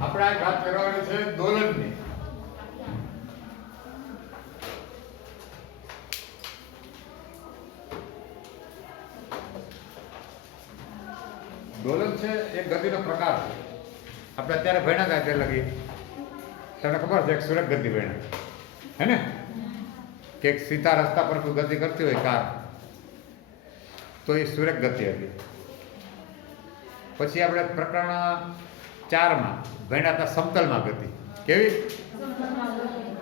આપણે આ વાત કરવાની છે દોલનની. દોલન છે એ ગતિનો પ્રકાર છે. આપણે અત્યારે ભણ્યા હતા ત્યારે લગી તમને ખબર છે એક સુરત ગતિ ભણ્યા હે ને કે એક સીધા રસ્તા પર કોઈ ગતિ કરતી હોય કાર તો એ સુરત ગતિ હતી. પછી આપણે પ્રકરણ 4 માં ભણ્યા હતા સમતલમાં ગતિ. કેવી?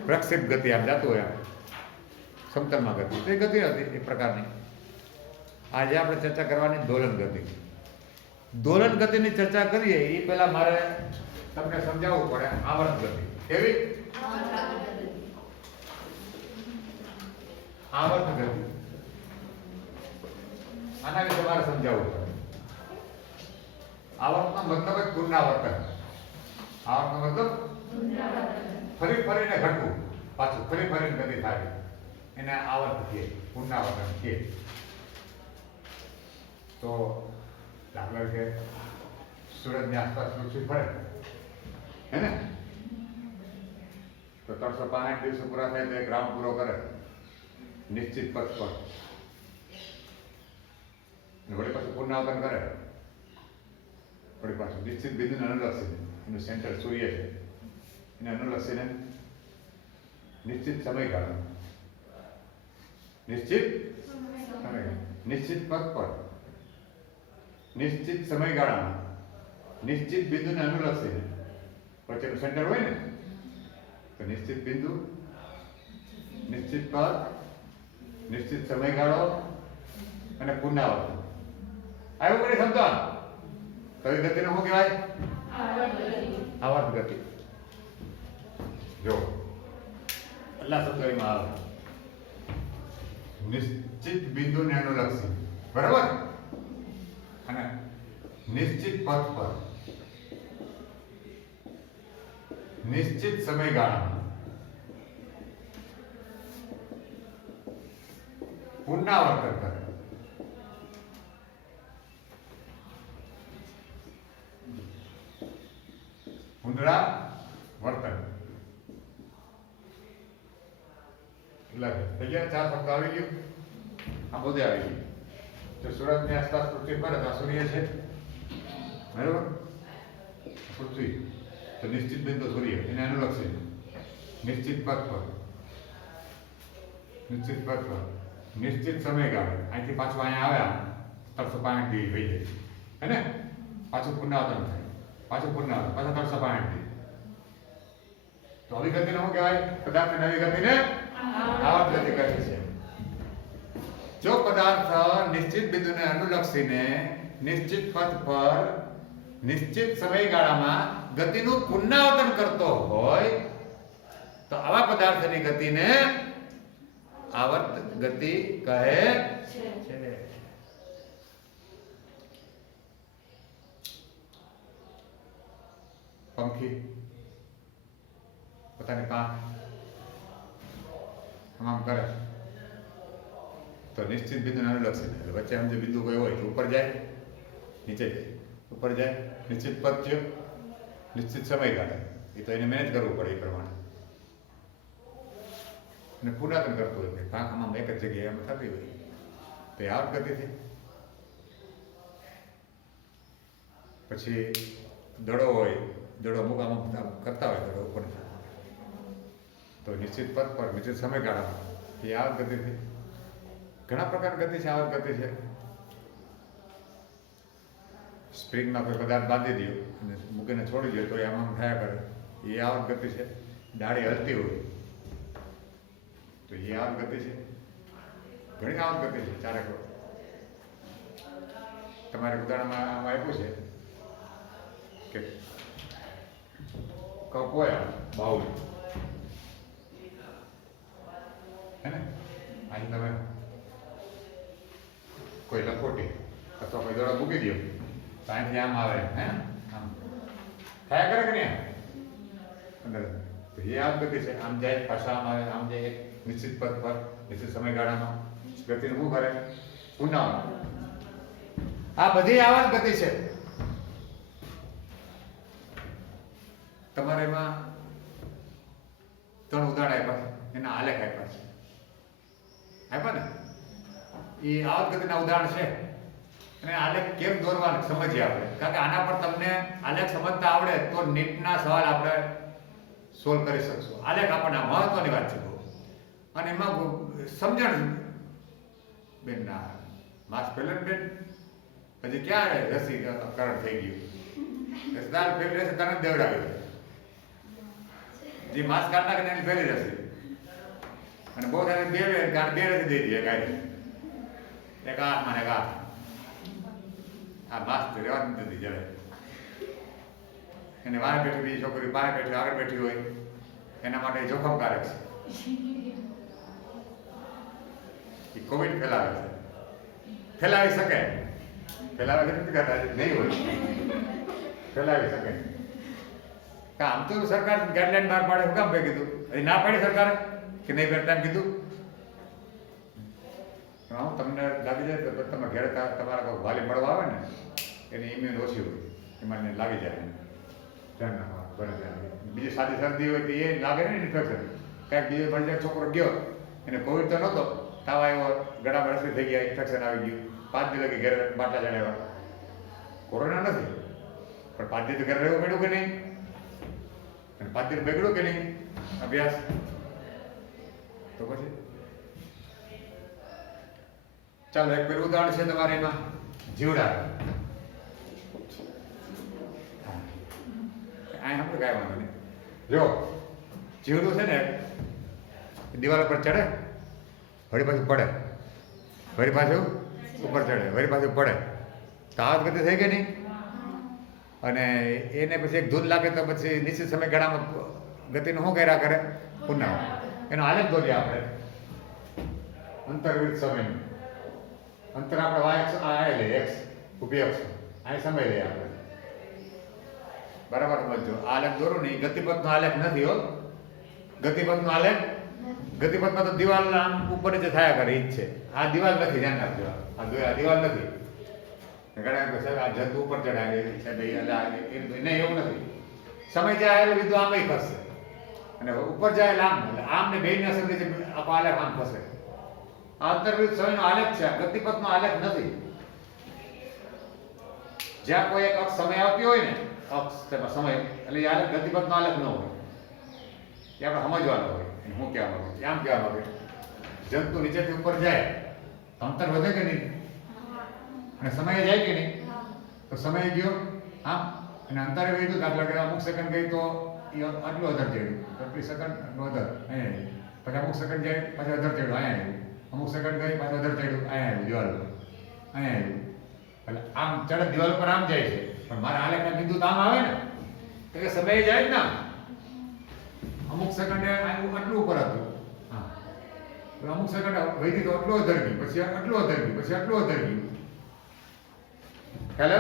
પ્રક્ષેપ ગતિ આમ જતું હોય આમ સમતલમાં ગતિ તો એ ગતિ હતી એ પ્રકારની. આજે આપણે ચર્ચા કરવાની દોલન ગતિ. દોલન ગતિની ચર્ચા કરીએ એ પહેલા મારે તમને સમજાવવું પડે આવર્ત ગતિ. કેવી? આવર્ત ગતિ. આના વિશે મારે સમજાવવું પડે. આવર્તનો મતલબ જ પુનરાવર્તન. આવર્તનો મતલબ ફરી ફરીને ઘટવું, પાછું ફરી ફરીને ગતિ થાય એને આવર્ત કહે, પુનરાવર્તન કહે. તો દાખલા કે સુરતની આસપાસ પૃથ્વી ફરે હે ને તો 365 દિવસો પૂરા થાય તો એક રાઉન્ડ પૂરો કરે નિશ્ચિત પથ પર વળી પાછું પુનરાવર્તન કરે વળી પાછું નિશ્ચિત બિંદુને અનુલક્ષીને એનું સેન્ટર સૂર્ય છે એને અનુલક્ષીને નિશ્ચિત સમયગાળો નિશ્ચિત પથ પર નિશ્ચિત સમયગાળામાં નિશ્ચિત બિંદુને અનુલક્ષીને વચ્ચેનું સેન્ટર હોય ને તો નિશ્ચિત બિંદુ, નિશ્ચિત પથ, નિશ્ચિત સમયગાળો અને પુનરાવર્તન. આવ્યું કરી સમજો કઈ ગતિને શું કહેવાય? આવર્ત ગતિ. જો એટલા શબ્દો એમાં આવે નિશ્ચિત બિંદુને અનુલક્ષી બરાબર અને નિશ્ચિત પથ પર નિશ્ચિત સમયગાળામાં પુનરાવર્તન કરે. પુનરાવર્તન એટલે થઈ ગયા 4 શબ્દ આવી ગયું. આ બધે આવી ગયું. તો સુરતની આસપાસ પૃથ્વી ફરે તો સૂર્ય છે બરાબર પૃથ્વી તો નિશ્ચિત બિંદુ સૂર્ય એને અનુલક્ષી નિશ્ચિત પથ પર નિશ્ચિત સમયગાળો અહીંથી પાછું અહીંયા આવ્યા 365 ડિગ્રી થઈ જાય હે ને પાછું પુનરાવર્તન થાય પાછું 365 ડિગ્રી. તો આવી ગતિને શું કહેવાય? પદાર્થની નવી ગતિને આવર્ત ગતિ કહે છે. જો પદાર્થ નિશ્ચિત બિંદુને અનુલક્ષીને નિશ્ચિત પથ પર નિશ્ચિત સમયગાળામાં ગતિનું પુનરાવર્તન કરતો હોય તો આવા પદાર્થની ગતિને આવર્ત ગતિ કહે છે. પંખી પોતાની પાંખ આમ કરે તો નિશ્ચિત બિંદુને અનુલક્ષીને એટલે વચ્ચે આમ જે બિંદુ કોઈ હોય તો ઉપર જાય નીચે જાય ઉપર જાય નિશ્ચિત પથ થયો નિશ્ચિત સમયગાળા એ તો એને મેનેજ કરવું પડે એ પ્રમાણે અને પુનરાવર્તન કરતું હોય કે પાંખમાં એક જ જગ્યાએ એમ થતી હોય તો એ આવર્ત ગતિથી. પછી દડો હોય દડો અમુક આમ કરતા હોય દડો ઉપર તો નિશ્ચિત પથ પર નિશ્ચિત સમયગાળામાં એ આવર્ત ગતિથી. ઘણા પ્રકારની ગતિ છે આવર્ત ગતિ છે. સ્પ્રિંગમાં કોઈ પદાર્થ બાંધી દો અને મૂકીને છોડી દો તો એ આમ થયા કરે એ આવર્ત ગતિ છે. ડાળી હલતી હોય તો એ આવર્ત ગતિ છે. ઘણી આવર્ત ગતિ છે. ચારેક તમારે ઉદાહરણમાં આમ આપ્યું છે કે કપ હોય બાઉલ હે ને અહીં તમે કોઈ લખોટી અથવા કોઈ દડો મૂકી દો તો અહીંથી આમ આવે હે આમ થયા કરે કે નહીં અંદર તો એ આવર્ત ગતિ છે. આમ જાય પાછા આમ આવે આમ જાય એક નિશ્ચિત પથ પર નિશ્ચિત સમયગાળામાં ગતિને શું કરે? પુનરાવર્તન. આ બધી આવર્ત ગતિ છે. તમારે એમાં 3 ઉદાહરણ આપ્યા છે, એના આલેખ આપ્યા છે. આપ્યા ને એ આવત ગતિના ઉદાહરણ છે. અને આલેખ કેમ દોરવાનું સમજીએ આપણે, કારણ કે આના પર તમને આલેખ સમજતા આવડે તો નીટના સવાલ આપણે સોલ્વ કરી શકશું. આલેખ આપણને મહત્વની વાત છે બહુ. અને એમાં સમજણ બેનના માસ પેલન બેન પછી ક્યારે રસીકરણ થઈ ગયું, રસદાર પેલી રસી તરત દેવડાવી જે માસ કાઢ નાખે એની પહેલી રસી, અને બહુ સારી બે રસી દઈ દઈએ કાંઈ એક આઠમાં એક આઠ. આ માસ તો રહેવા જ નથી જરાય. એને વારે બેઠી બીજી છોકરી બહાર બેઠી આગળ બેઠી હોય એના માટે જોખમકારક છે. એ કોવિડ ફેલાવે છે, ફેલાવી શકે, ફેલાવે નથી કરતા નહીં હોય, ફેલાવી શકે. આમ તો સરકાર ગાઈડલાઈન બહાર પાડે, શું કામ ભાઈ કીધું ના પાડી સરકારે કે નહીં પહેરતા એમ કીધું. તમને લાગી જાય તો તમે ઘેર તમારા કોઈ વાલી મળવા આવે ને એની ઇમ્યુન ઓછી હોય, એમાં લાગી જાય બીજી સાદી શરદી હોય તો એ લાગે ને ઇન્ફેક્શન. કાંઈક બીજો ભણજે છોકરો ગયો એને કોવિડ તો નહોતો, તાવ આવ્યો, ગળામાં રસી થઈ ગયા, ઇન્ફેક્શન આવી ગયું, 5 દી લગી ઘેર બાટલા ચડાવ્યા. કોરોના નથી પણ 5 દી તો ઘરે રહેવું પડ્યું કે નહીં, અને 5 દી બગડ્યું કે નહીં અભ્યાસ. તો પછી ચાલો એક પેલું ઉદાહરણ છે તમારે એમાં જીવડા. આપણે કાંઈ વાંધો નહીં. જો જીવડું છે ને દિવાલ ઉપર ચડે, વળી પાછું પડે, વળી પાછું ઉપર ચડે, વળી પાછું પડે, તો આ ગતિ થઈ ગઈ નહીં. અને એને પછી એક ધૂન લાગે તો પછી નિશ્ચિત સમયગાળામાં ગતિનું શું કર્યા કરે પુનઃ. એનો આલેખ દોરીએ આપણે અંતરવિરુદ્ધ સમયનું. અંતર આપણે વાય આ લઈએ એક્સ ઉભી અક્ષ, અહીં સમય લઈએ આપણે. બરાબર સમજો, આલેખ દોરો ને એ ગતિપથનો આલેખ નથી હો. ગતિપથનો આલેખ, ગતિપથમાં તો દિવાલ આમ ઉપર નીચે થયા કરે એ જ છે. આ દિવાલ નથી, ધ્યાન રાખજો, આ દિવાલ નથી. ઘણા સાહેબ આ જંતુ ઉપર ચડાય છે નહીં, એવું નથી. સમય જાય એટલે બીજું આમ ખસશે, અને ઉપર જાય એટલે આમ ને બે ના સમય આખો આલેખ આમ ખસે. આ અંતર્વિરુદ્ધ સમયનો આલેખ છે, ગતિપથનો આલેખ નથી. જ્યાં કોઈ એક અક્ષ સમય આવતી હોય ને, અક્ષ તેમાં સમય એટલે એ આલેખ ગતિપથનો આલેખ ન હોય. એ આપણે સમજવાનું હોય. હું કહેવા માંગુ આમ કહેવા માંગે જંતુ નીચેથી ઉપર જાય અંતર વધે કે નહીં, અને સમય જાય કે નહીં, તો સમય ગયો આમ અને અંતરે ગયું. દાખલા કે અમુક સેકન્ડ ગઈ તો એ આટલું અધર ચડ્યું, આટલી સેકન્ડ અધર અહીંયા, પછી અમુક સેકન્ડ જાય પાછું અધર ચડ્યું અહીંયા આવ્યું, અમુક સેકન્ડ ગઈ પાછું અધર ચડ્યું અહીંયા આવ્યું, દિવાલ ઉપર અહીંયા આવ્યું. એટલે આમ ચડે દિવાલ ઉપર આમ જાય છે, પણ મારા આલેખના બિંદુ તો આમ આવે ને, એટલે સમય જાય જ ના. અમુક સેકન્ડે આટલું ઉપર હતું, હા, અમુક સેકન્ડ વધી તો આટલું અધર ગયું, પછી આટલું અધર ગયું, પછી આટલું અધર ગયું. ખ્યાલ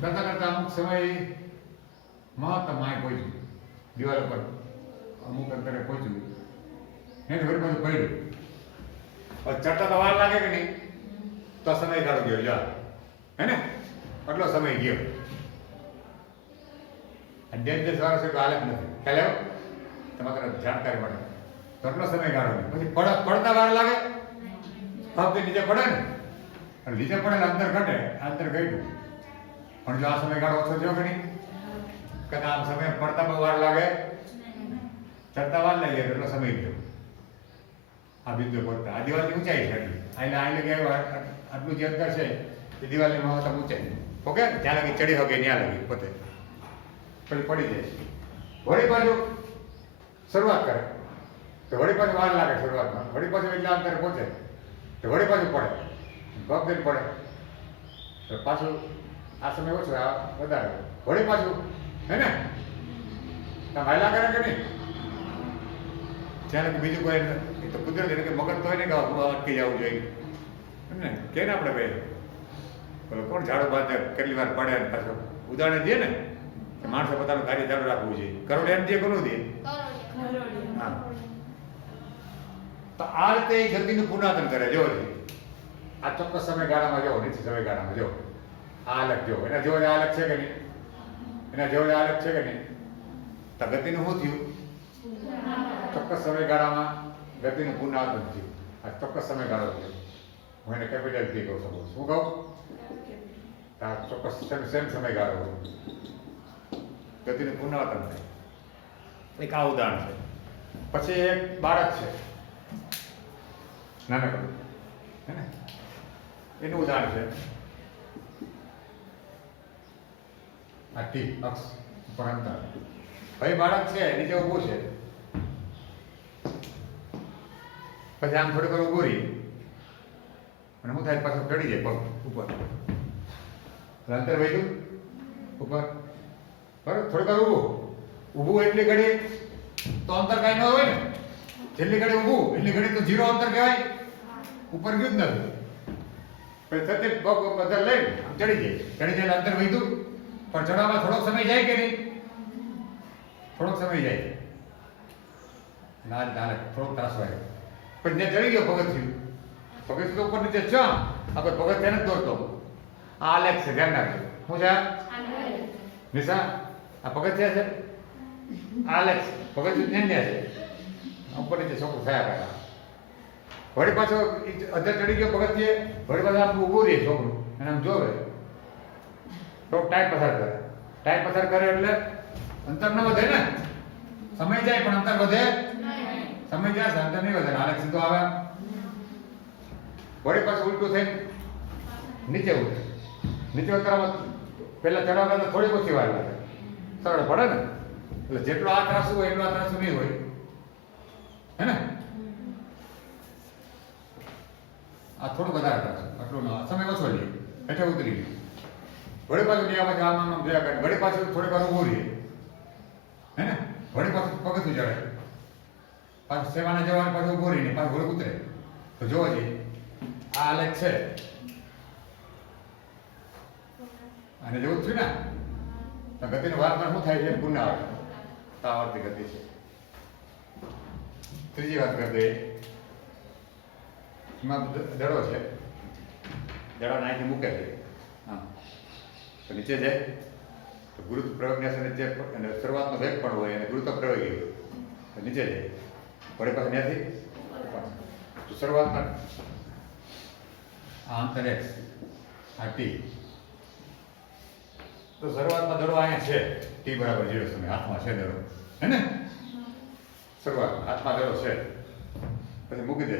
કરતા કરતા અમુક સમય મહત્તમ માય પહોંચ્યું, દિવાલ ઉપર અમુક અંતરે પહોંચ્યું, એને ફરી બધું પડ્યું. ચડતા તો વાર લાગે કે નહીં, તો સમય ગાળો ગયો જા, હે ને આટલો સમય ગયો. ડેન્જર વાળો છે તો આલેખ નથી. ખ્યાલ તમારે જાણકારી મળે તો આટલો સમય ગાળો ગયો. પછી પડતા વાર લાગે, ફક્ત નીચે પડે ને, અને નીચે પડે અંતર ઘટે, અંતર ઘટ્યું. પણ જો આ સમયગાળો ઓછો થયો કે નહીં, કદાચ આમ સમય પડતા બહુ વાર લાગે, ચડતા વાર લાગે એટલો સમય ગયો. આ બિંદુ પડતા આ દિવાલની ઊંચાઈ છે એટલી, એટલે આ લગી આટલું જે અંતર છે એ દિવાલની મહત્તમ ઊંચાઈ. ઓકે, ત્યાં લગી ચડી શકે ત્યાં લગી પોતે પછી પડી જાય. વળી પાછું શરૂઆત કરે તો વળી પાછું વાર લાગે શરૂઆતમાં, વળી પાછું એટલા અંતરે પહોંચે તો વળી પાછું પડે, પગ દઈને પડે તો પાછું આ સમય ઓછો, આ વધારે, વળી પાછું, હે ને તમે હાલા કરે કે નહીં. જ્યારે બીજું કોઈ તો કુદરતી કે મગજ તો હોય ને કે અટકી જવું જોઈએ ને, કે ને આપણે ભાઈ બોલો કોણ ઝાડુ બાંધે કેટલી વાર પડે ને પાછું ઉદાહરણ દે ને કે માણસે પોતાનું કાર્ય ચાલુ રાખવું જોઈએ. કરોડ એમ દે કોનું દે, હા. તો આ રીતે એ ગતિનું પુનરાવર્તન કરે. જો આ ચોક્કસ સમયગાળામાં જો, નીચે સમયગાળામાં જો આ આલેખ જો, એના જેવો આલેખ છે કે નહીં, એના જેવો આલેખ છે કે નહીં, તો ગતિનું શું થયું? ચોક્કસ સમયગાળામાં ગતિનું પુનરાવર્તન થયું. આ ચોક્કસ સમયગાળો થયો. હું એને કેપિટલ ટી કહું છું. શું કહું? આ ચોક્કસ સેમ સમયગાળો હોય. ગતિનું પુનરાવર્તન થાય. એક આ ઉદાહરણ છે. પછી એક બાળક છે નાનકડું, હે ને, એનું ઉદાહરણ છે આ ટી અક્ષ ઉપર અંતર. ભાઈ બાળક છે નીચે ઊભું છે, પછી આમ થોડીક વાર ઊભું રહી અને શું થાય? પાછું ચડી જાય પગ ઉપર, અંતર વધ્યું ઉપર. બરાબર, થોડીક વાર ઊભું એટલી ઘડી તો અંતર કાંઈ ન હોય ને. જેટલી ઘડી ઊભું એટલી ઘડી તો 0 અંતર કહેવાય, ઉપર ગયું જ નથી. પછી થતે પગ બધા લઈ ચડી જાય અંતર વધ્યું. પણ ચડવામાં થોડોક સમય જાય કે નહીં? થોડોક સમય જાય. ના થોડોક ત્રાસ હોય. પણ જ્યાં ચડી ગયો પગથિયું તો ઉપર નીચે ચા આપણે પગથિયા નથી દોરતો. આ આલેખ છે, ધ્યાન રાખજો. શું છે નિશા? આ પગથિયા છે, આલેખ પગથિયું ધ્યાન છે. ઉપર નીચે છોકરું થયા કરે. વળી પાછો અધર ચડી ગયો પગથિયે, વળી પાછું આમ ઊભું રહે છોકરું અને આમ જોવે. થોડોક ટાઈમ પસાર કરે. ટાઈમ પસાર કરે એટલે અંતર ન વધે ને. સમય જાય પણ અંતર વધે. સમય જાય અંતર નહીં વધે. આલેખ સીધો આવે. વળી પાછું ઉલટું થઈને નીચે ઉતરે. નીચે ઉતરવામાં પહેલા ચડવા કરતા થોડીક ઓછી વાર લાગે. સરળ પડે ને. એટલે જેટલો આ ત્રાસું હોય એટલો આ ત્રાસું નહીં હોય, હે ને? આ થોડું વધારે ત્રાસું, આટલું સમય ઓછો લે. એટલે ઉતરી ગયું. વળી પાછું ત્યાં આમ જોયા કરે. વળી પાછું થોડીક વાર ઊભું રહીએ, હે ને? વળી પાછું પગથિયું ચડે. પાછું સેવાના જવાને પાછું ઊભું રહીને પાછું વળી ઉતરે. તો જોવો જોઈએ આ આલેખ છે. અને જેવું જ થયું ને, તો ગતિનો વારંવાર શું થાય છે? પુનરાવર્તન. આવર્તી ગતિ છે. ત્રીજી વાત કરી દઈએ. એમાં દડો છે. દડાને અહીંથી મૂકે છે, હા, તો નીચે જાય તો ગુરુત્વ પ્રયોગની અસર નીચે, અને શરૂઆતનો વેગ પણ હોય અને ગુરુત્વ પ્રયોગી હોય તો નીચે જાય. વળી પાછું ત્યાંથી તો શરૂઆતમાં આ અંતર x, આ t. તો શરૂઆતમાં દડો અહીંયા છે, t બરાબર 0 સમય હાથમાં છે દડો, હે ને? શરૂઆતમાં હાથમાં દડો છે, પછી મૂકી દે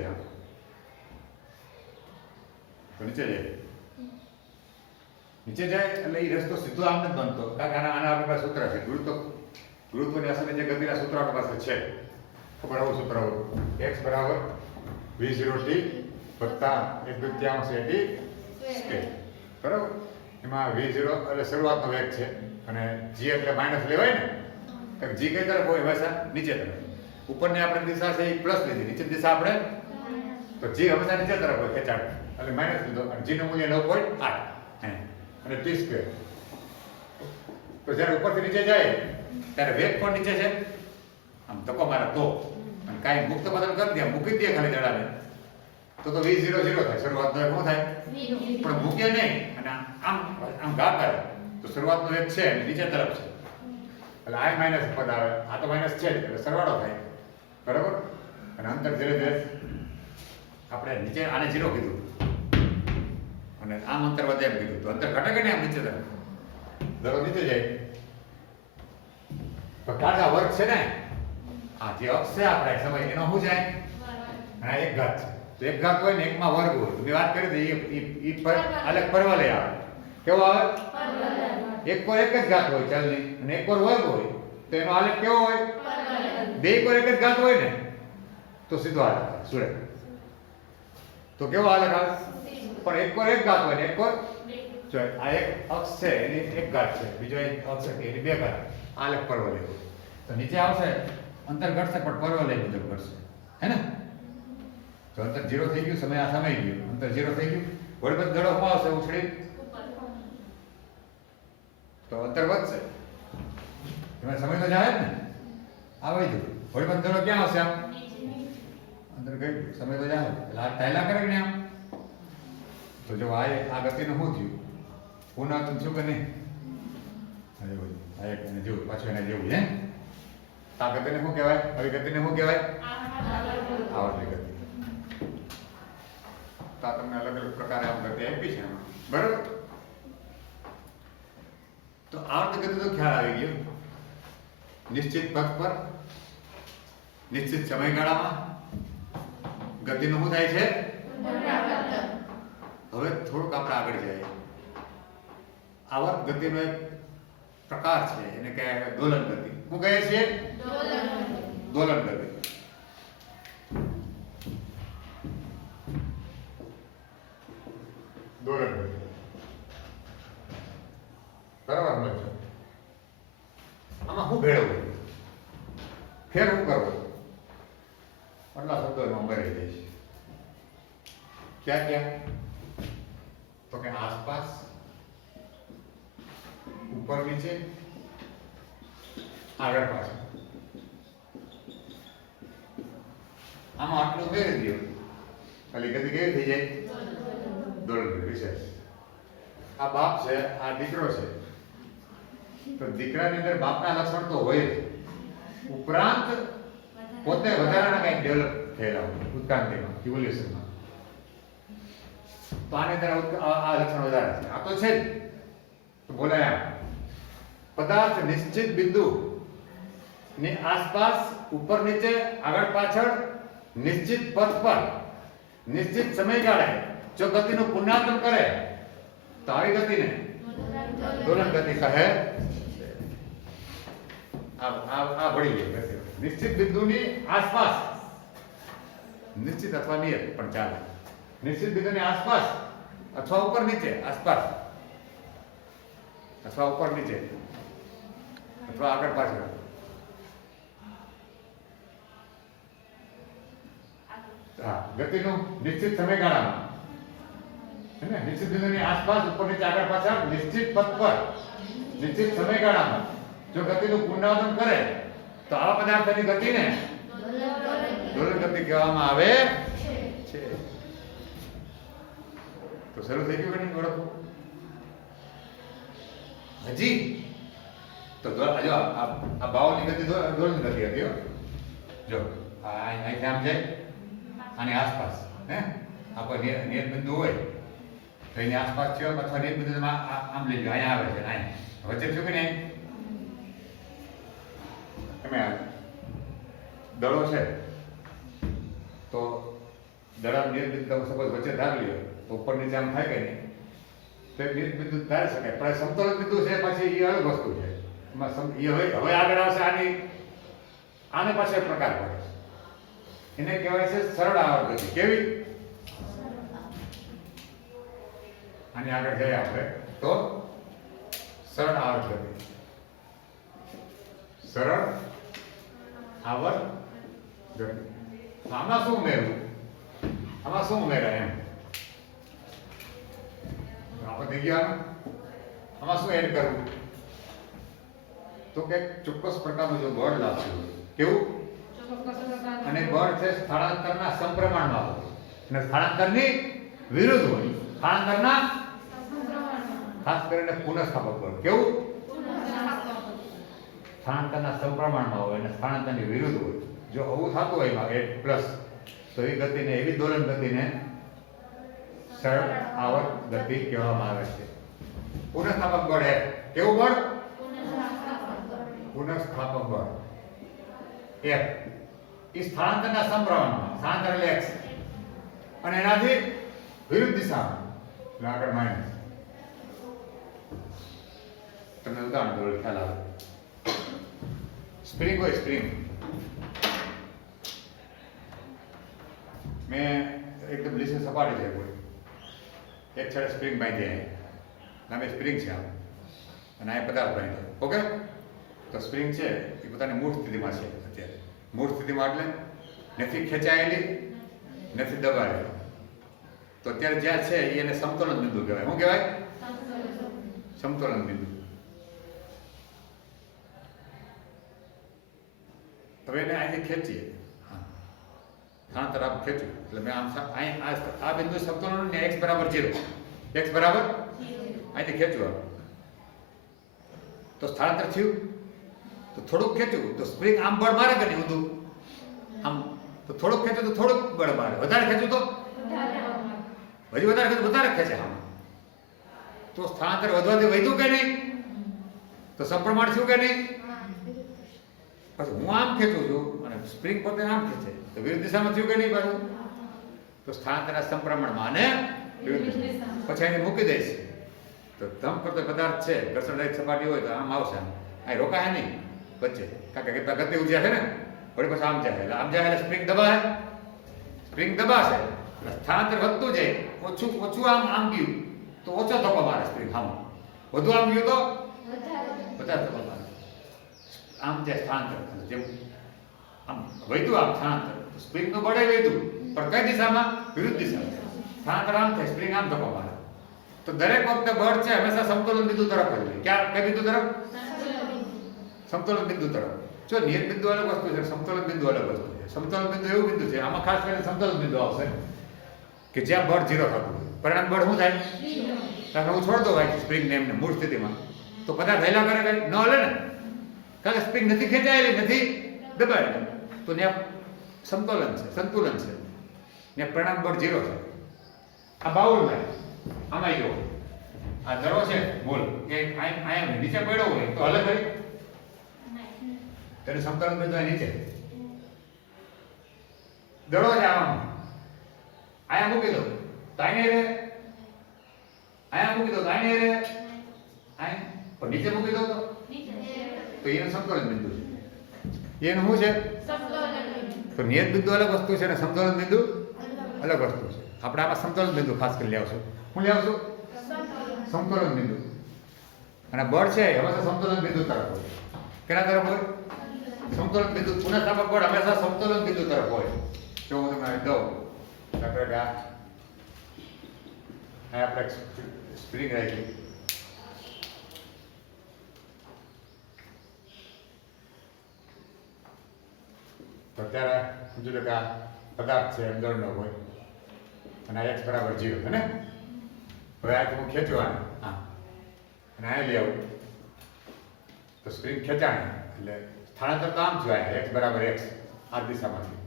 તો નીચે જાય. નીચે જાય એટલે એ રસ્તો સીધો આમ નથી બનતો, કારણ કે આના આપણી પાસે સૂત્ર છે. ગુરુત્વની અસરની જે ગતિના સૂત્ર આપણી પાસે છે. ખબર આવું સૂત્ર હોય, x બરાબર v0t વત્તા 1/2 at સ્કેલ. બરાબર? એમાં v0 એટલે શરૂઆતનો વેગ છે અને g એટલે માઇનસ લેવાય ને. તો g કઈ તરફ હોય? હંમેશા નીચે તરફ. ઉપરની આપણે દિશા છે એ પ્લસ લીધી, નીચે દિશા આપણે, તો g હંમેશા નીચે તરફ હોય, ખેંચાણ એટલે માઇનસ લીધો. અને g નું મૂલ્ય 9.8 અને t સ્ક્વેર. તો જ્યારે ઉપરથી નીચે જાય ત્યારે વેગ પણ નીચે છે. આમ ધક્કો મારે તો અને કાંઈ મુક્ત બદલ કરી દે, મૂકી દે ખાલી દડાને, તો v0 0 થાય. શરૂઆતનો વેગ શું થાય? પણ મૂકે નહીં અને આમ આમ ઘા કરે તો શરૂઆતનો વેગ છે અને નીચે તરફ છે એટલે આ માઇનસ પદ આવે. આ તો માઇનસ છે એટલે સરવાળો થાય. બરાબર? અને અંતર ધીરે ધીરે આપણે નીચે આને 0 કીધું અને આમ અંતર વધે એમ કીધું, તો અંતર ઘટે કે નહીં? આમ નીચે તરફ દડો નીચે જાય. તો કાઢા વર્ગ છે ને, આ જે અક્ષ છે આપણે સમય એનો શું જાય? અને એક ઘાત છે. તો એક ઘાત હોય ને એકમાં વર્ગ હોય. મેં વાત કરી હતી એ આલેખ પરવલય આવે. કેવો આવે? એક પર એક જ ઘાત હોય ચાલની અને એક પર વર્ગ હોય તો એનો આલેખ કેવો હોય? બે પર એક જ ઘાત હોય ને તો સીધો આલેખ આવે, સુરેખ. તો કેવો આલેખ આવે? પણ એક પર એક ઘાત હોય ને એક પર, જો આ એક અક્ષ છે એની એક ઘાત છે, બીજો એક અક્ષ છે એની બે ઘાત, આલેખ પરવલય હોય. તો નીચે આવશે અંતર ઘટશે પણ પરવલય મુજબ ઘટશે, હે ને? તો અંતર 0 થઈ ગયું, સમય આ સમય ગયો, અંતર 0 થઈ ગયું. વળી પછી દડો આવશે ઉછળી તો અંતર વધશે. એમાં સમય તો જાય જ ને, આ વહી ગયું. વળી પછી દડો ક્યાં આવશે? આમ અંતર ગયું, સમય તો જાય એટલે આ ટાયલા કરે કે નહીં આમ? તો જો આ ગતિનું શું થયું? પુનરાવર્તન થયું કે નહીં? આ એક એને જેવું પાછું એના જેવું છે. તો આ ગતિને શું કહેવાય? આવી ગતિને શું કહેવાય? આવર્તની ગતિ. તો આ તમને અલગ અલગ પ્રકારે આમ ગતિ આપી છે બરાબર. તો આવર્ત ગતિ તો ખ્યાલ આવી ગયો. નિશ્ચિત પથ પર નિશ્ચિત સમયગાળામાં ગતિનું શું થાય છે? હવે થોડુંક આપણે આગળ જઈએ. આવર્ત ગતિનો એક પ્રકાર છે, એને કહેવાય દોલન ગતિ. શું કહે છે? દોલન ગતિ. દોલન ગતિ બરાબર સમજો. આમાં શું ભેળવવું, ફેર શું કરવું, આટલા શબ્દો એમાં ભરાઈ જાય છે. ક્યાં ક્યાં? તો કે આસપાસ, ઉપર નીચે, આગળ પાછળ. આમાં આટલું ફેરવી દો ખાલી ગતિ કેવી થઈ જાય? દોલન ગતિ. વિશેષ આ બાપ છે, આ દીકરો છે, તો દીકરાની અંદર બાપના લક્ષણ તો હોય જ, ઉપરાંત પોતે વધારાના કંઈક ડેવલપ થયેલા હોય ઉત્ક્રાંતિમાં, ઇવોલ્યુશનમાં. તો આની અંદર આ લક્ષણ વધારે છે. આ તો છે જ. તો બોલાય પદાર્થ નિશ્ચિત બિંદુ ની આસપાસ, ઉપર નીચે, આગળ પાછળ, નિશ્ચિત પથ પર, નિશ્ચિત સમયગાળે જો ગતિનું પુનરાવર્તન કરે તો આવી ગતિને દોલન ગતિ કહે. આ ભળી ગઈ ગતિ. નિશ્ચિત બિંદુની આસપાસ, નિશ્ચિત અથવા નિયત પણ ચાલે. નિશ્ચિત બિંદુની આસપાસ અથવા ઉપર નીચે, આસપાસ અથવા ઉપર નીચે અથવા આગળ પાછળ. હા, ગતિનું નિશ્ચિત સમયગાળામાં, હે ને, નિશ્ચિત બિંદુની આસપાસ, ઉપર નીચે, આગળ પાછળ, નિશ્ચિત પથ પર, નિશ્ચિત સમયગાળામાં જો ગતિનું પુનરાવર્તન કરે તો આવા પદાર્થની ગતિને દોલન ગતિ કહેવામાં આવે છે. તો શરૂ થઈ ગયું કે નહીં ઓળખવું? હજી તો જો આ બાવલની ગતિ દોલન ગતિ હતી. જો અહીંથી આમ જાય, આની આસપાસ, હે, આ કોઈ નિયત બિંદુ હોય તો એની આસપાસ થયો, અથવા નિયત બિંદુમાં આમ લઈ લો, અહીંયા આવે છે, અહીંયા વચ્ચે થયું કે નહીં? તમે દડો છે તો દડા નિયત બિંદુ તમે સપોઝ વચ્ચે ધારી લ્યો તો ઉપર નીચે આમ થાય કે નહીં? તો નિયત બિંદુ ધારી શકાય, પણ સમતોલન બિંદુ છે પછી એ અલગ વસ્તુ છે. એમાં હવે આગળ આવશે આને પાછળ એક પ્રકાર પડે છે, એને કહેવાય છે સરળ આવર્ત ગતિ. કેવી? આની આગળ જઈએ આપણે તો સરળ આવર્ત ગતિ. સરળ આવર્ત ગતિ. આમાં શું ઉમેરવું? આમાં શું ઉમેરાય એમ આપણે થઈ ગયા. આમાં શું એડ કરવું? તો કે ચોક્કસ પ્રકારનું જો બળ લાવશું. કેવું? અને બળ છે સ્થળાંતરના સમપ્રમાણમાં હોય અને સ્થળાંતરની વિરુદ્ધ હોય. સ્થળાંતરના ખાસ કરીને પુનઃસ્થાપક બળ. કેવું? સ્થળાંતરના સમપ્રમાણમાં હોય અને સ્થળાંતરની વિરુદ્ધ હોય. જો આવું થતું હોય એમાં એક પ્લસ, તો એ ગતિને, એવી દોલન ગતિને સરળ આવર્ત ગતિ કહેવામાં આવે છે. પુનઃસ્થાપક બળ એ કેવું બળ? પુનઃસ્થાપક બળ F એ સ્થળાંતરના સમપ્રમાણમાં, સ્થળાંતર એટલે x, અને એનાથી વિરુદ્ધ દિશામાં એટલે આગળ માઇનસ. તમને ઉદાહરણ દો, ખ્યાલ આવે. સ્પ્રિંગ હોય, સ્પ્રિંગ મેં એકદમ લીસી સપાટી છે, કોઈ એક છેડે સ્પ્રિંગ બાંધી અહીંયા નામે સ્પ્રિંગ છે આમ, અને આ પદાર્થ બાંધ્યો. ઓકે, તો સ્પ્રિંગ છે એ પોતાની મૂળ સ્થિતિમાં છે અત્યારે. મૂળ સ્થિતિમાં એટલે નથી ખેંચાયેલી, નથી દબાયેલી. તો અત્યારે જ્યાં છે એને સમતોલન બિંદુ કહેવાય. શું કહેવાય? સમતોલન બિંદુ. હવે એને અહીંથી ખેંચીએ, હા તરફ ખેંચ્યું એટલે મેં આમ આ બિંદુ સમતોલન ને x બરાબર 0, x બરાબર અહીંથી ખેંચવું તો સ્થળાંતર થયું. તો થોડુંક ખેંચ્યું તો સ્પ્રિંગ આમ બળ મારે કે નહીં ઊંધું આમ, તો થોડુંક ખેંચ્યું તો થોડુંક બળ મારે, વધારે ખેંચ્યું તો હજી વધારે ખેંચ્યું વધારે ખેંચે આમ, તો સ્થાનાંતર વધવાથી વધ્યું કે નહીં, તો સપ્રમાણ થયું કે નહીં. પછી હું આમ ખેંચું છું અને સ્પ્રિંગ પોતે આમ ખેંચે તો વિરુદ્ધ દિશામાં થયું કે નહીં પાછું, તો સ્થાનાંતરના સમપ્રમાણમાં અને વિરુદ્ધ દિશા. પછી એને મૂકી દઈશ તો ધમ કરતો પદાર્થ છે ઘર્ષણ રહિત સપાટી હોય તો આમ આવશે, આ રોકાય નહીં વચ્ચે, કારણ કે ગતિ ઉર્જા છે ને, વળી પછી આમ જાય એટલે આમ જાય એટલે સ્પ્રિંગ દબાશે, સ્પ્રિંગ દબાશે એટલે સ્થાનાંતર વધતું જાય, ઓછું ઓછું આમ ગયું તો ઓછો ધક્કો મારે સ્પ્રિંગ, આમ વધુ આમ ગયું તો વધારે ધક્કો મારે. આમ જે સ્થાનાંતર જેમ આમ વધ્યું આમ સ્થાનાંતર, સ્પ્રિંગનું બળે વધ્યું પણ કઈ દિશામાં, વિરુદ્ધ દિશામાં. સ્થાનાંતર આમ થાય, સ્પ્રિંગ આમ ધક્કો મારે. તો દરેક વખતે બળ છે હંમેશા સમતોલન બિંદુ તરફ જ હોય. ક્યાં કઈ બિંદુ તરફ? સમતોલન બિંદુ તરફ. જો નિયત બિંદુ અલગ વસ્તુ છે, સમતોલન બિંદુ અલગ વસ્તુ છે. સમતોલન બિંદુ એવું બિંદુ છે, આમાં ખાસ કરીને સમતોલન બિંદુ આવશે કે જ્યાં બળ 0 થતું હોય. પરિણામ બળ શું થાય? કારણ કે હું છોડ દઉં ભાઈ સ્પ્રિંગને એમને મૂળ સ્થિતિમાં, તો પદાર્થ હેલા કરે કઈ ન હલે ને, કારણ કે સ્પ્રિંગ નથી ખેંચાયેલી, નથી દબાયેલી, તો ત્યાં સમતોલન છે, સંતુલન છે, ત્યાં પરિણામ બળ 0 છે. આ બાઉલમાં આમાં જો આ દડો છે બોલ કે આયા નીચે પડ્યો હોય તો હલે ખરી, તેને સમતોલન બિંદુ નીચે દડો છે આમાં આયા મૂકી દો તો આને રે, આયા મૂકી દો તો આને રે, આય પણ નીચે મૂકી દો તો એનું સમતોલન બિંદુ છે. એનું શું છે? તો નિયત બિંદુ અલગ વસ્તુ છે અને સમતોલન બિંદુ અલગ વસ્તુ છે. આપણે આમાં સમતોલન બિંદુ ખાસ કરી લેવશું. શું લેવશું? સમતોલન બિંદુ. અને બળ છે હંમેશા સમતોલન બિંદુ તરફ હોય. કેના તરફ હોય? સમતોલન બિંદુ. પુનઃસ્થાપક બળ હંમેશા સમતોલન બિંદુ તરફ હોય. જો હું તમને દઉં દાખલા કે આ આપણે સ્પ્રિંગ રાખી, તો અત્યારે સમજો કે આ પદાર્થ છે અંદરનો હોય અને આ x બરાબર 0 છે ને. હવે આ હું ખેંચું આને હા અને આ લઈ આવું તો સ્પ્રિંગ ખેંચાણે એટલે સ્થાનાંતર તો આમ થયું, x બરાબર x આ દિશામાંથી,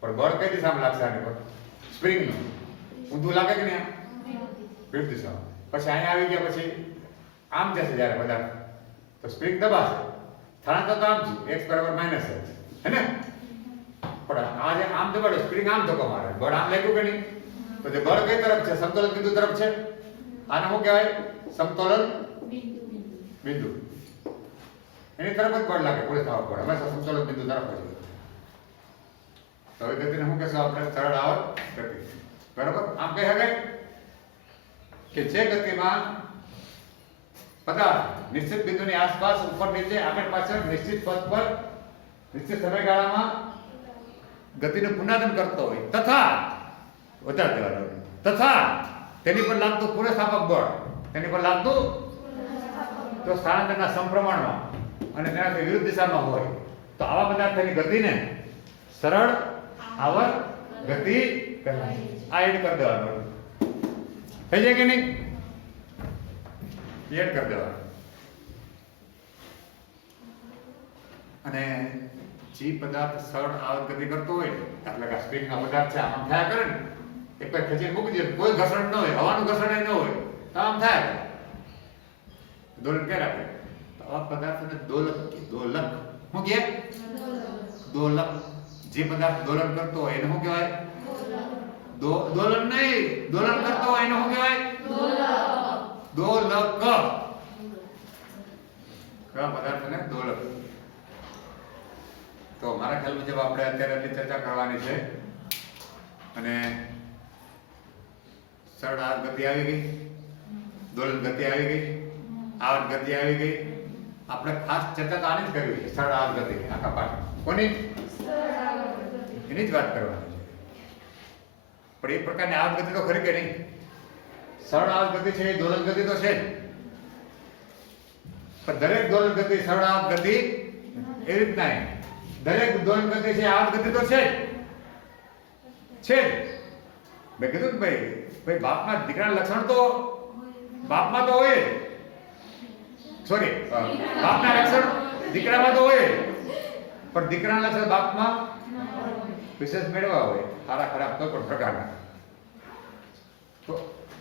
પણ બળ કઈ દિશામાં લાગશે આની પર? સ્પ્રિંગનું ઊંધું લાગે કે નહીં? વિરુદ્ધ દિશામાં. પછી અહીંયા આવી ગયા પછી આમ જશે જ્યારે પદાર્થ તો સ્પ્રિંગ દબાશે, સ્થાનાંતર તો આમ થયું, x બરાબર -x હે ને. પણ આ જે આમ દબાડ્યો સ્પ્રિંગ આમ ધક્કો મારે, બળ આમ લાગ્યું કે નહીં? તો જે બળ કઈ તરફ છે? સમતોલન બિંદુ તરફ છે. આને શું કહેવાય? સમતોલન બિંદુ. એની તરફ જ બળ લાગે, પૂરે થવા પડે હંમેશા સમતોલન બિંદુ તરફ જ. તો હવે ગતિને શું કહેશું આપણે? સરળ આવર્ત ગતિ. બરાબર? આમ કહી શકાય કે જે ગતિમાં પદાર્થ નિશ્ચિત બિંદુની આસપાસ ઉપર નીચે આગળ પાછળ નિશ્ચિત પથ પર નિશ્ચિત સમયગાળામાં ગતિનું પુનરાવર્તન કરતો હોય તથા વધારે દેવાનો તથા તેની પર લાગતું પુનઃસ્થાપક બળ, તેની પર લાગતું તો સ્થાનાંતરના સમપ્રમાણમાં અને તેનાથી વિરુદ્ધ દિશામાં હોય તો આવા પદાર્થની ગતિને સરળ આવર્ત ગતિ કહેવાય. આ એડ કરી દેવાનું. થઈ જાય કે નહીં? એડ કરી દેવાનું. અને જે પદાર્થ સરળ આવર્ત ગતિ કરતો હોય, એટલે કે સ્પ્રિંગનો પદાર્થ છે આમ થયા કરે ને, એક પર ખેંચીને મૂકી દે, કોઈ ઘર્ષણ ન હોય, હવાનું ઘર્ષણ ન હોય તો આમ થાય કરે, દોલન ક્યારે આપે? તો આવા પદાર્થને દોલક શું કહે? દોલક. જે પદાર્થ દોલન કરતો હોય એને શું કહેવાય? દોલન નહીં, દોલન કરતો હોય એને શું કહેવાય? દોલક. કયા પદાર્થને? દોલક. તો મારા ખ્યાલ મુજબ આપણે અત્યારે એટલી ચર્ચા કરવાની છે. અને સરળ આવર્ત ગતિ આવી ગઈ, દોલન ગતિ આવી ગઈ, આવર્ત ગતિ આવી ગઈ. આપણે ખાસ ચર્ચા તો આની જ કરવી છે, સરળ આવર્ત ગતિ આખા પાઠમાં. કોની? એની જ વાત કરવાની છે. પણ એ પ્રકારની આવર્ત ગતિ તો ખરી કે નહીં? સરળ આવર્ત ગતિ છે એ દોલન ગતિ તો છે જ, પણ દરેક દોલન ગતિ સરળ આવર્ત ગતિ એ રીતના દરેક દોલન ગતિ છે આવર્ત ગતિ તો છે જ. મેં કીધું કે ભાઈ બાપમાં દીકરાના લક્ષણ તો બાપમાં તો હોય, સોરી, બાપના લક્ષણ દીકરામાં તો હોય, પણ દીકરાના લક્ષણ બાપમાં વિશેષ મેળવા હોય, સારા ખરાબ કોઈ પણ પ્રકારના. તો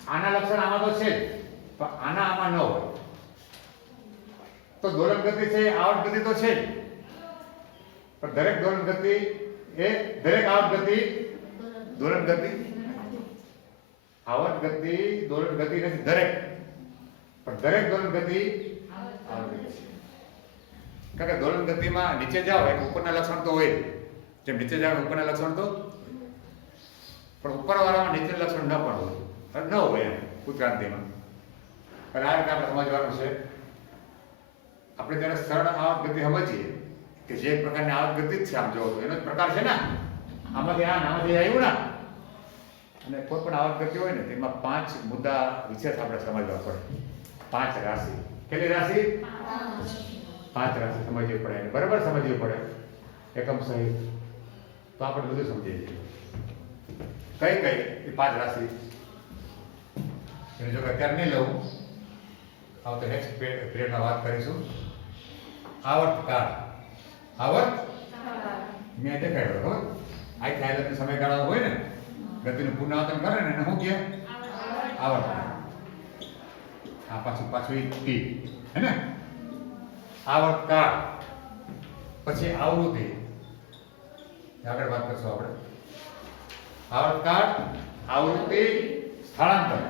આના લક્ષણ આમાં તો છે જ, પણ આમાં ન હોય. તો દોલન ગતિ છે, આવર્ત ગતિ તો છે જ, પણ દરેક દોલન ગતિ એ દરેક આવર્ત ગતિ દોલન ગતિ, આવર્ત ગતિ દોલન ગતિ નથી દરેક, પણ દરેક દોલન ગતિ આવર્ત ગતિ છે. કારણ કે દોલન ગતિમાં નીચે જાઓ એટલે ઉપરના લક્ષણ તો હોય, જેમ નીચે જાઓ ઉપરના લક્ષણ તો, પણ ઉપરવાળામાં નીચેના લક્ષણ ન પણ હોય, ન હોય એમ ઉત્ક્રાંતિમાં. એટલે આ રીતે આપણે સમજવાનું છે. આપણે જ્યારે સરળ આવર્ત ગતિ સમજીએ કે જે એક પ્રકારની આવર્ત ગતિ જ છે, આમ જોવો તો એનો જ પ્રકાર છે ને, આમાંથી આવ્યું ને. અને કોઈ પણ આવર્ત ગતિ હોય ને તેમાં 5 મુદ્દા વિશેષ આપણે સમજવા પડે. 5 રાશિ. કેટલી રાશિ? 5 રાશિ સમજવી પડે, બરાબર સમજવી પડે એકમ સહિત, તો આપણે બધું સમજીએ છીએ. કઈ એ 5 રાશિ એને જો અત્યારે નહીં લઉં, આવતો નેક્સ્ટ પીરિયડમાં વાત કરીશું. આવર્તકાળ. આવર્ત મેં દેખાડ્યો ખબર, આ થાય સમયગાળા હોય ને, ગતિનું પુનરાવર્તન કરે ને એને શું કહે? આવર્તકાળ. આ પાછું ટી હે ને, આવર્તકાળ. પછી આવૃત્તિ, આગળ વાત કરશું આપણે. આવર્તકાળ, આવૃત્તિ, સ્થળાંતર.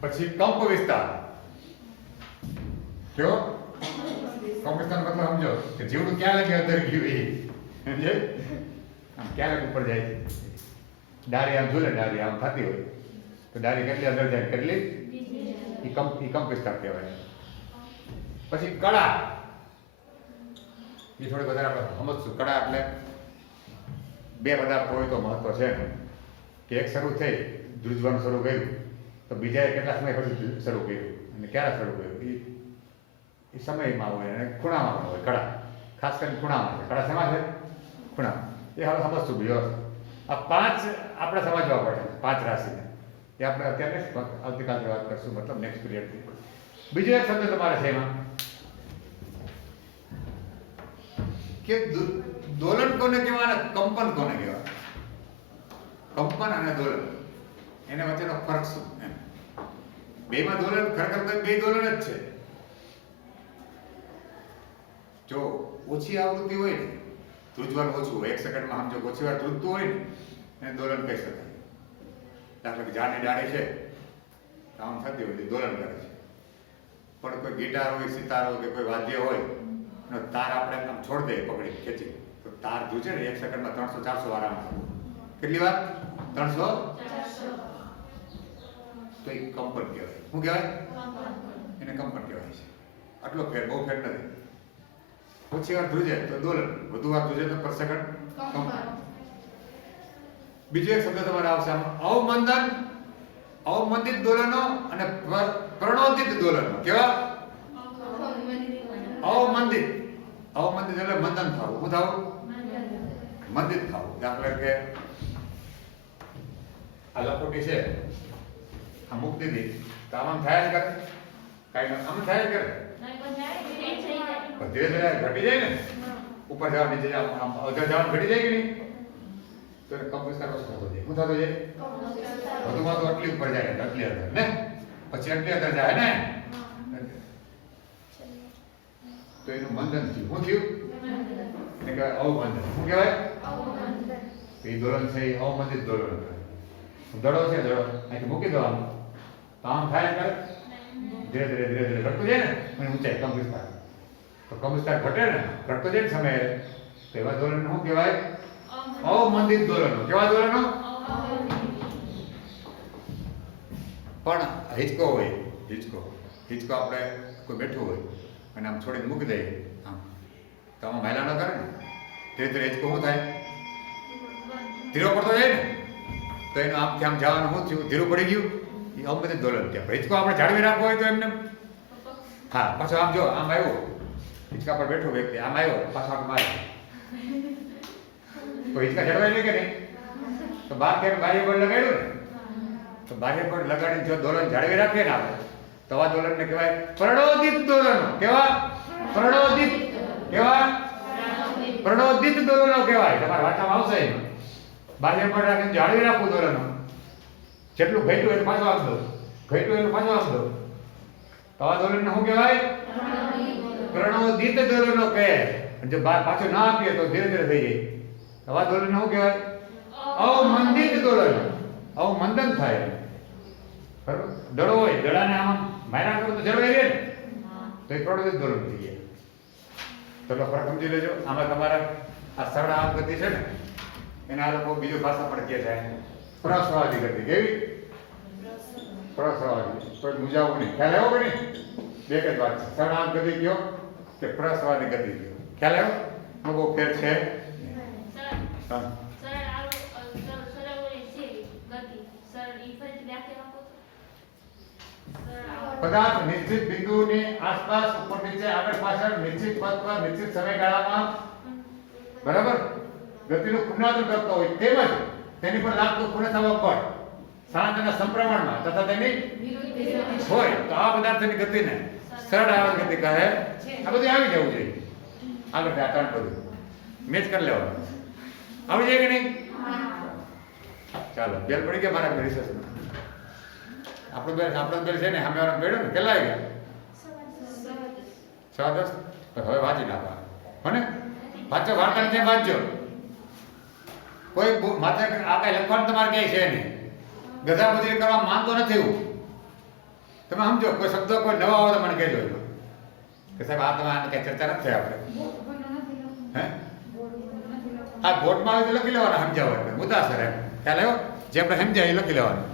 પછી કંપ વિસ્તાર. કયો કંપ વિસ્તાર મતલબ સમજો કે જીવડું ક્યાં લગે અંદર ગયું એ સમજે, આમ ક્યાં લગે ઉપર જાય. ડાળી આમ જોલે, ડાળી આમ થતી હોય તો ડાળી કેટલી અંદર જાય, કેટલી એ કંપ વિસ્તાર કહેવાય. પછી કળા, એ થોડી વધારે આપણે સમજશું. કળા એટલે 2 પદાર્થ હોય તો મહત્વ છે કે એક શરૂ થઈ ધ્રુજવાનું શરૂ કર્યું તો બીજાએ કેટલા સમય પછી શરૂ કર્યું અને ક્યારે શરૂ કર્યું એ સમયમાં હોય અને ખૂણામાં હોય. કળા ખાસ કરીને ખૂણામાં છે. કળા શેમાં છે? ખૂણામાં. એ હવે સમજશું બીજો. આ 5 આપણે સમજવા પડે, 5 રાશિને. એ આપણે અત્યારે આવતીકાલથી વાત કરશું, મતલબ નેક્સ્ટ પીરિયડથી. બીજો એક શબ્દ તમારે છે એમાં કે દોલન કોને કહેવાય, કંપન કોને કહેવાય. કંપન અને દોલન એના વચ્ચેનો ફરક શું? બેમાં દોલન ખરેખર તો 2 દોલન જ છે. જો ઓછી આવૃત્તિ હોય ને, ધ્રુજવાનું ઓછું હોય, 1 સેકન્ડમાં સમજો ઓછી વાર ધ્રુજતું હોય ને એને દોલન કહી શકાય. દાખલા કે ઝાડની ડાળી છે આમ થતી હોય દોલન કરે છે. પણ કોઈ ગિટાર હોય, સિતાર હોય કે કોઈ વાદ્ય હોય એનો તાર આપણે આમ છોડ દઈએ પકડી ખેંચી તો તાર ધ્રુજે ને 1 સેકન્ડમાં 300-400 વાર આમ. કેટલી વાર? 300. તો એ કંપન કહેવાય. શું કહેવાય? એને કંપન કહેવાય છે. આટલો ફેર, બહુ ફેર નથી. ઓછી વાર ધ્રુજે તો દોલન, વધુ વાર ધ્રુજે તો પર સેકન્ડ કંપન. બીજો એક શબ્દ તમારે આવશે આમાં, અવમંદન, અવમંદિત દોલનો અને પ્રણોદિત દોલનો. કેવા? અવમંદિત. અવમંદિત એટલે મંદન થવું. શું થવું? મંદિત થવું. દાખલા કે આ લખોટી છે, આ મૂકી દીધી તો આમ થાય જ કરે, કાંઈ આમ થાય જ કરે, ધીરે ધીરે ઘટી જાય ને, ઉપર જવા નીચે આમ અધર જવાનું ઘટી જાય કે નહીં, તો કંપ વિસ્તાર ઓછો થતો જાય. શું થતો જાય? વધુમાં તો આટલી ઉપર જાય, આટલી અંદર ને, પછી આટલી અંદર જાય ને, તો એનું મંદન થયું. શું થયું? એને કહેવાય અવમંદન. શું કહેવાય? એ દોલન છે એ અવમંદિત દોલન. દડો છે, દડો અહીંથી મૂકી દો આમ તો આમ થાય કરે, ધીરે ધીરે ઘટતું જાય ને એની ઊંચાઈ કંપ વિસ્તાર. તો કંપ વિસ્તાર ઘટે ને, ઘટતો જાય ને સમયે તો એવા દોલન શું કહેવાય? અવમંદિત દોલનો. કેવા દોલનો? પણ હિંચકો હોય, હિંચકો આપણે કોઈ બેઠું હોય અને આમ છોડીને મૂકી દઈએ આમ તો આમાં મહિલા ન કરે ને, ધીરે ધીરે હિંચકો શું થાય? ધીરો પડતો જાય ને, તો એનું આમથી આમ જવાનું શું થયું? ધીરું પડી ગયું. એ અવમંદિત દોલન કહેવાય. હિંચકો આપણે જાળવી રાખવો હોય તો એમને, હા પાછો આમ જો આમ આવ્યો, હિંચકા પર બેઠો વ્યક્તિ આમ આવ્યો, પાછો આમ મારે તો હિંચકા જળવાય નહીં કે નહીં? તો બાર બારી પર લગાડ્યું ને તો બાહ્ય પડ લગાડીને જો દોલન જાળવી રાખીએ ને આપણે તો આ દોલનને કહેવાય પ્રણોદિત દોલનો. કેવા? પ્રણોદિત. કેવા? પ્રણોદિત દોલનો કહેવાય. તમારા વાંચવામાં આવશે એમાં. બાહ્ય પડ રાખીને જાળવી રાખવું દોલનો. જેટલું ઘટ્યું એટલું પાછું આપી દો. ઘટ્યું એટલું પાછું આપી દો. તો આ દોલનને શું કહેવાય? પ્રણોદિત દોલનો કહે. જો પાછું ના આપીએ તો ધીરે ધીરે થઈ જાય. તો આ દોલનને શું કહેવાય? અવમંદિત દોલન. અવમંદન થાય. બરાબર? દડો હોય, દડાને આમ માર્યા કરો તો જળવાઈ રહે ને, તો એ પ્રણોદિત દોલન થઈ જાય. ચલો ફરક સમજી લેજો. આમાં તમારા આ સરળ આમ ગતિ છે ને, એને આ લોકો બીજું ભાષા પણ કહે છે પ્રસ્વાદી ગતિ. કેવી? પ્રસ્વાદી. તો મુજાવું નહીં. ખ્યાલ આવ્યો કે નહીં? બે જ વાત છે. સરળ આમ ગતિ કયો કે પ્રસ્વાદી ગતિ કયો. ખ્યાલ આવ્યો? બહુ ફેર છે. હા. પદાર્થ નિશ્ચિત બિંદુની આસપાસ ઉપર નીચે આગળ પાછળ નિશ્ચિત પથ પર નિશ્ચિત સમયગાળામાં બરાબર ગતિનું પુનરાવર્તન કરતો હોય તેમજ તેની પર લાગતું પુનઃથવા બળ સ્થાનાંતરના સમપ્રમાણમાં તથા તેની હોય તો આ પદાર્થની ગતિને સરળ આવર્ત ગતિ કહે. આ બધું આવી જવું જોઈએ. આગળ આ ત્રણ બધું મેચ કરી લેવાનું. આવી જાય કે નહીં? ચાલો બેલ પડી ગયા મારા રિસર્ચમાં. આપણો બેલ છે ને સામે વાળા બેડો ને કેટલા આવી ગયા? 6:10. તો હવે વાંચી નાખવા હને વાંચો. વાર્તાની જેમ વાંચજો. કોઈ માથે આ કઈ લખવાનું તમારે ક્યાંય છે નહીં. ગધા મજૂરી કરવા માંગતો નથી હું. તમે સમજો કોઈ શબ્દો કોઈ નવા હોય તો મને કહેજો કે સાહેબ આ તમે આને કઈ ચર્ચા નથી થઈ આપણે. હે આ બોર્ડમાં આવે તો લખી લેવાના સમજાવવા એટલે મુદ્દાસર એમ ખ્યાલ આવ્યો? જે આપણે સમજાય એ લખી લેવાનું.